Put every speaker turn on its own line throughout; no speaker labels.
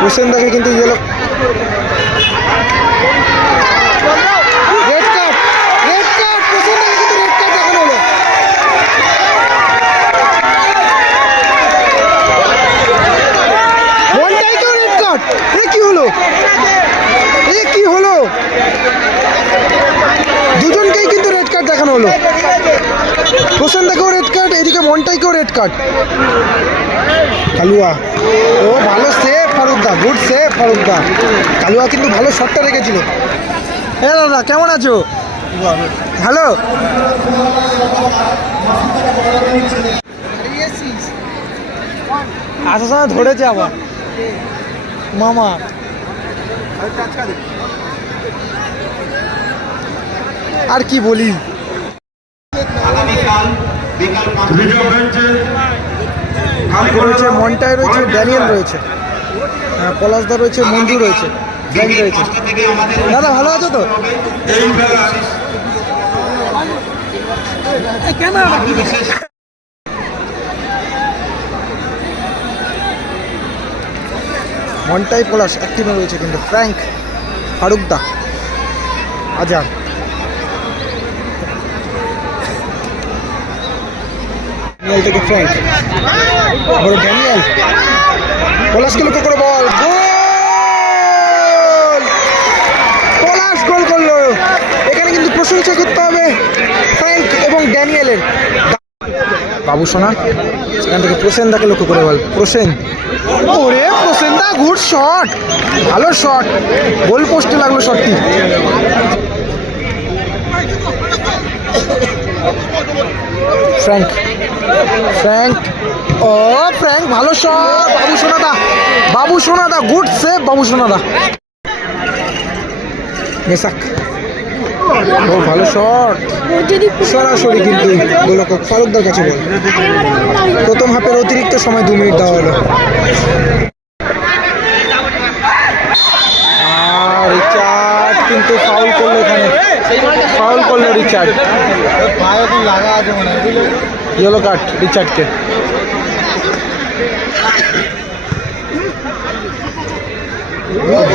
হোসেন দাকে কিন্তু yellow red card red card Hossain দাকে কিন্তু রেড কার্ড দেখানো হলো মনটাইকেও রেড কার্ড এ কি হলো এ কি হলো দুজনকেই কিন্তু রেড কার্ড দেখানো হলো হোসেন দাকেও রেড এদিকে মনটাইকেও রেড কার্ড? কালুয়া। ও, ভালো সেভ ফারুকদা। গুড সেভ ফারুকদা। কালুয়া কিন্তু ভালো শটটা রেখেছিল। হ্যাঁ দাদা, কেমন আছো? হ্যালো আসার সময় ধরেছে আবার। মামা। আর কি বলি রয়েছে মন্টায় রয়েছে ড্যানিয়েল রয়েছে। হ্যাঁ, পলাশদা রয়েছে মঞ্জু রয়েছে ব্যাংক রয়েছে। দাদা ভালো আছো তো? মন্টাই পলাশ এক টিমে রয়েছে কিন্তু ফ্র্যাঙ্ক ফারুকদা। আজার ড্যানিয়েল থেকে ফ্র্যাঙ্ক বড় ড্যানিয়েল পলাশকে লক্ষ্য করে বল গোল পলাশ গোল করল। এখানে কিন্তু প্রশংসা করতে হবে ফ্র্যাঙ্ক এবং ড্যানিয়েলের বাবু সোনা, সেখান থেকে প্রসেনদাকে লক্ষ্য করে বল। প্রসেন। ওরে, প্রসেনদা গুড শট ভালো শট গোল পোস্টে লাগল শটটি ফ্র্যাঙ্ক ফ্র্যাঙ্ক ও ফ্র্যাঙ্ক ভালো শট বাবু সোনাদা। বাবু সোনাদা গুড সেভ বাবু সোনাদা। মেসাক ও, ভালো শট সরাসরি কিন্তু গোলক ফারুকদার কাছে বল। প্রথম হাফের অতিরিক্ত সময় দু মিনিট দেওয়া হলো। রিচার্ড কিন্তু ফাউল করল এখানে। ফাউল করল রিচার্ড। লাগা আছে মনে হয় ইয়েলো কার্ড রিচার্ডকে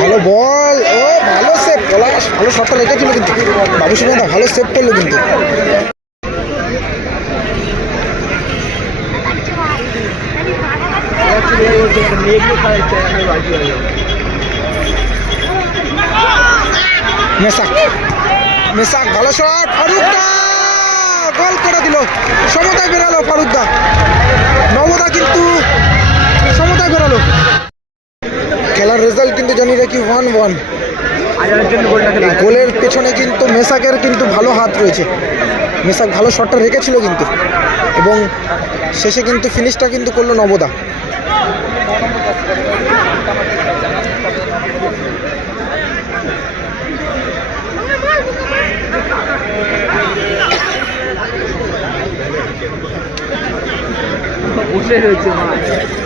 ভালো বল। ও, ভালো সেভ পলাশ ভালো শটটা লেগেছিল কিন্তু। বাবু সুন্দর ভালো সেভ করল কিন্তু। মেসাক মেসাক, ভালো শট ফারুকদা গোল করে দিল। সমতায় বেরালো ফারুদ্দা নবদা কিন্তু সমতায় বেরালো। খেলার রেজাল্ট কিন্তু জানি রাখি ওয়ান ওয়ান গোলের পেছনে কিন্তু মেসাকের কিন্তু ভালো হাত রয়েছে। মেসাক ভালো শটটা রেখেছিল কিন্তু। এবং শেষে কিন্তু ফিনিশটা কিন্তু করল নবদা
বসে রয়েছে মা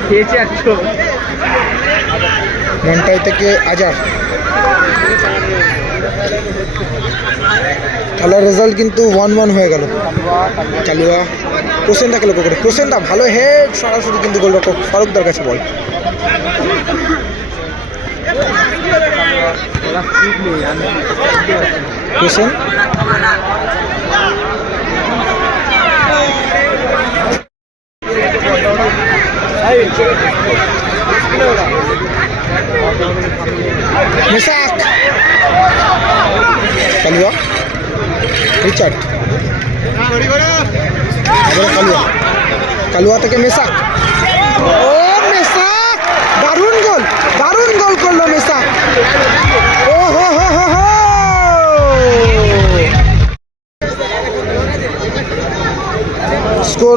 খেয়েছে একশো।
মনটাই থেকে আজার খেলার রেজাল্ট কিন্তু ওয়ান ওয়ান হয়ে গেল। চালুয়া প্রসেন প্রসেনদাকে লক্ষ্য করে। প্রসেনদা ভালো হেড সরাসরি কিন্তু গোলরক্ষক ফারুকদার কাছে বল। প্রসেন? মেসাক কালুয়া রিচার্ড আবারও কালুয়া কালুয়া থেকে মেসাক ও মেসাক দারুণ গোল দারুণ গোল করল মেসাক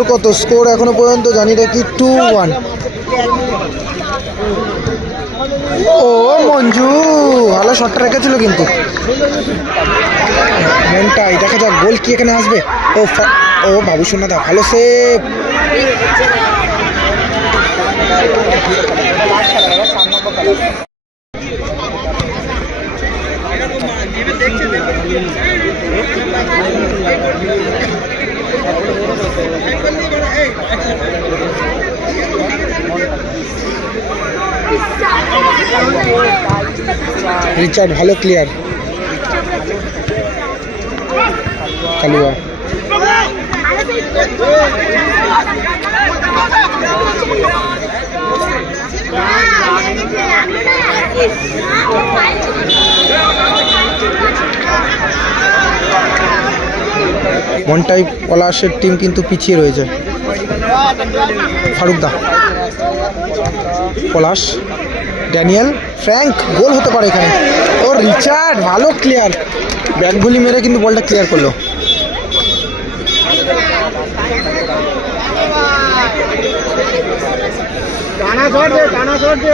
স্কোর কত? স্কোর এখনও পর্যন্ত জানি রাখি টু ওয়ান ও, মঞ্জু ভালো শটটা রেখেছিল কিন্তু। মনটাই দেখা যাক গোল কি এখানে আসবে? ও ও, বাবু সোনাদা ভালো সেভ রিচার্ড ভালো ক্লিয়ার কালুয়া। মনটাই পলাশের টিম কিন্তু পিছিয়ে রয়েছে। ফারুকদা। পলাশ। ড্যানিয়েল। ফ্র্যাঙ্ক, গোল হতে পারে এখানে। ও রিচার্ড, ভালো ক্লিয়ার ব্যাট গুলি মেরে কিন্তু বলটা ক্লিয়ার করল।
টানা শট দে, টানা শট দে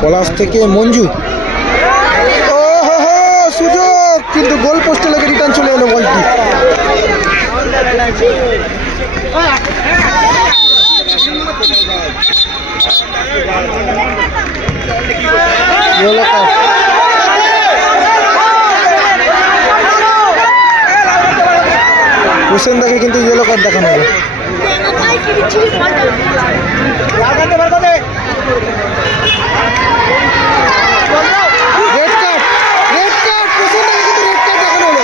পলাশ
থেকে মঞ্জু। ও সুযোগ! কিন্তু গোল পোস্টে লেগে রিটার্ন চলে এলো বলটি। হুসেন দাকে কিন্তু ইয়েলো কার্ড দেখানো হলো
লাগাতে পারবে দে
red card red card Hussain দাকে কিন্তু রেড কার্ড দেখানো হলো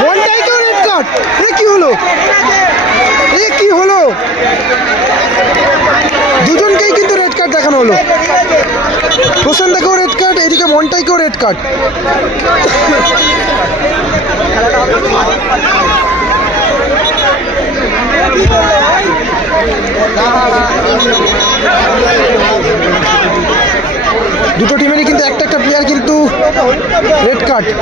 ওয়ানটাইকেও রেড কার্ড এ কি হলো এ কি হলো দুজনকেই কিন্তু রেড কার্ড দেখানো হলো হোসেন দাকেও রেড কার্ড এদিকে কার্ড দুটো টিমেরই কিন্তু একটা একটা প্লেয়ার কিন্তু রেড কার্ড
ঠিক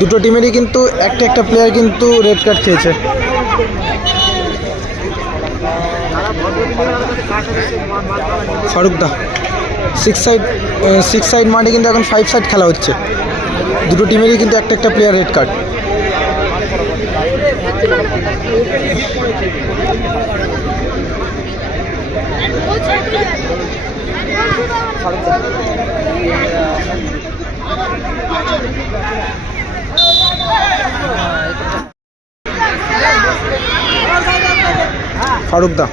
দুটো টিমেরই কিন্তু একটা একটা প্লেয়ার কিন্তু রেড কার্ড খেয়েছে। Faruk da six side six side মাঠে কিন্তু এখন ফাইভ সাইড খেলা হচ্ছে। দুটো টিমেরই কিন্তু একটা একটা player red card Faruk da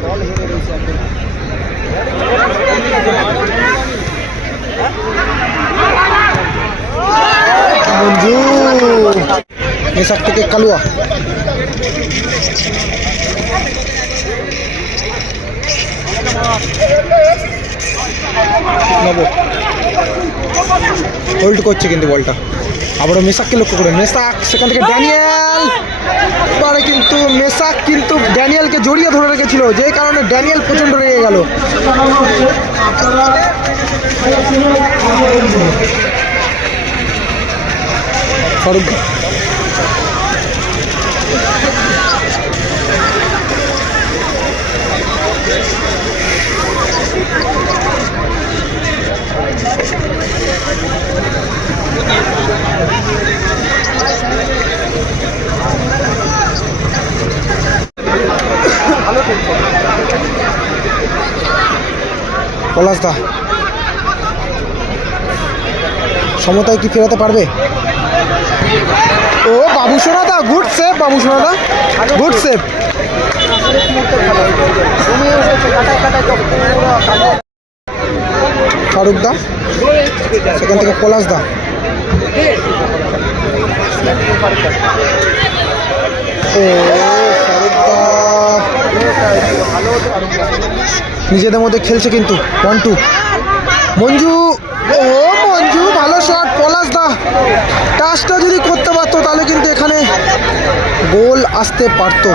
Manju মেসাক থেকে কালুয়া। হোল্ড করছে কিন্তু বলটা। আবারও মেসাককে লক্ষ্য করে। মেসাক, সেখান থেকে ড্যানিয়েল। এবারে কিন্তু মেসাক, কিন্তু ড্যানিয়েলকে জড়িয়ে ধরে রেখেছিল। যে কারণে ড্যানিয়েল প্রচণ্ড রেগে গেল। ফারুক পলাশ দা সমতায় কি ফেরাতে পারবে? ও, বাবু সোনাদা, গুড সেভ বাবু সোনাদা। গুড সেভ ফারুক দা, সেখান থেকে পলাশ দা ও, ফারুক দা। নিজেদের মধ্যে খেলছে কিন্তু ওয়ান টু মঞ্জু ও মঞ্জু, ভালো শট পলাশ দা। টাচটা যদি করতে পারতো, তাহলে কিন্তু এখানে গোল আসতে পারতো।